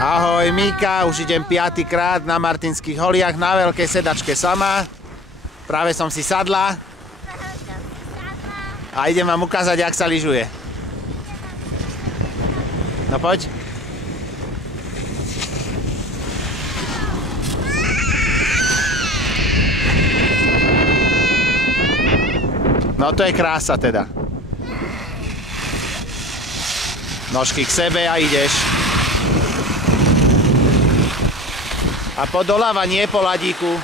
Ahoj, Míka, už idem 5. krát na Martinských holiach na veľkej sedačke sama. Práve som si sadla. A idem vám ukázať, jak sa lyžuje. No poď. No to je krása teda. Nožky k sebe a ideš. A podoľava, nie po ladíku.